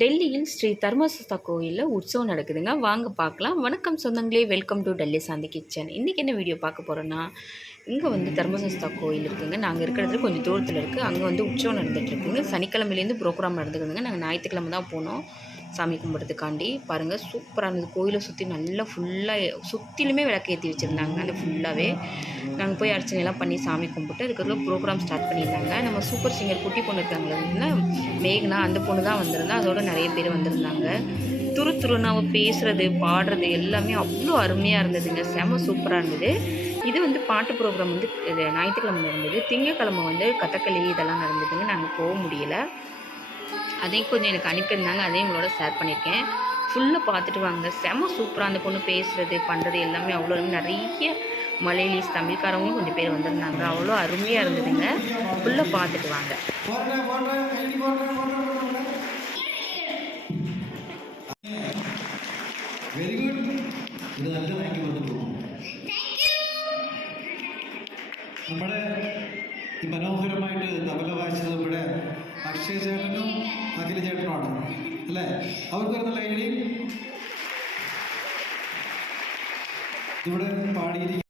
டெல்லியில் ஸ்ரீ தர்மசஸ்தா கோயிலில் உற்சவம் நடக்குதுங்க. வாங்க பார்க்கலாம். வணக்கம் சொந்தங்களே, welcome to Delhi Shanti kitchen. இன்றைக்கி என்ன வீடியோ பார்க்க போகிறோன்னா, இங்கே வந்து தர்மசஸ்தா கோயில் இருக்குதுங்க. நாங்கள் இருக்கிறதுல கொஞ்சம் தூரத்தில் இருக்குது. அங்கே வந்து உற்சவம் நடந்துகிட்ருக்குங்க. சனிக்கிழமையிலேருந்து ப்ரோக்ராம் நடந்துக்குதுங்க. நாங்கள் ஞாயிற்றுக்கிழமை தான் போனோம் சாமி கும்பிட்றதுக்காண்டி. பாருங்கள், சூப்பராக இருந்தது. கோயிலை சுற்றி நல்லா ஃபுல்லாக சுற்றிலுமே விளக்கு ஏற்றி வச்சுருந்தாங்க. அந்த ஃபுல்லாகவே நாங்கள் போய் அர்ச்சனைலாம் பண்ணி சாமி கும்பிட்டு அதுக்கப்புறம் ப்ரோக்ராம் ஸ்டார்ட் பண்ணியிருந்தாங்க. நம்ம சூப்பர் சிங்கர் குட்டி பொண்ணு இருக்காங்களா மேக்னா, அந்த பொண்ணு தான் வந்திருந்தா. அதோட நிறைய பேர் வந்திருந்தாங்க. துருன்னு அவள் பேசுகிறது பாடுறது எல்லாமே அவ்வளோ அருமையாக இருந்ததுங்க. செம சூப்பராக இருந்தது. இது வந்து பாட்டு ப்ரோக்ராம் வந்து ஞாயிற்றுக்கிழமை நடந்தது. திங்கக்கிழமை வந்து கதகளி இதெல்லாம் நடந்ததுங்க. நாங்கள் போக முடியலை. அதையும் கொஞ்சம் எனக்கு அனுப்பியிருந்தாங்க. அதையும் உங்களோட ஷேர் பண்ணியிருக்கேன். ஃபுல்லாக பார்த்துட்டு வாங்க. செம சூப்பராக அந்த பொண்ணு பேசுகிறது பண்ணுறது எல்லாமே அவ்வளோ நிறைய மலையாளிஸ் தமிழ்காரவங்களும் கொஞ்சம் பேர் வந்திருந்தாங்க. அவ்வளோ அருமையாக இருந்ததுங்க. ஃபுல்லாக பார்த்துட்டு வாங்க. Very good. ഇത് നല്ല റാങ്ക് വന്നു. നമ്മുടെ ഈ മനോഹരമായിട്ട് തബല വായിച്ചത് നമ്മുടെ അക്ഷയ ചേട്ടനും അഖില ചേട്ടനുമാണ് അല്ലേ? അവർക്ക് നല്ല ഐഡിയ ഇവിടെ പാടിയിരിക്കും.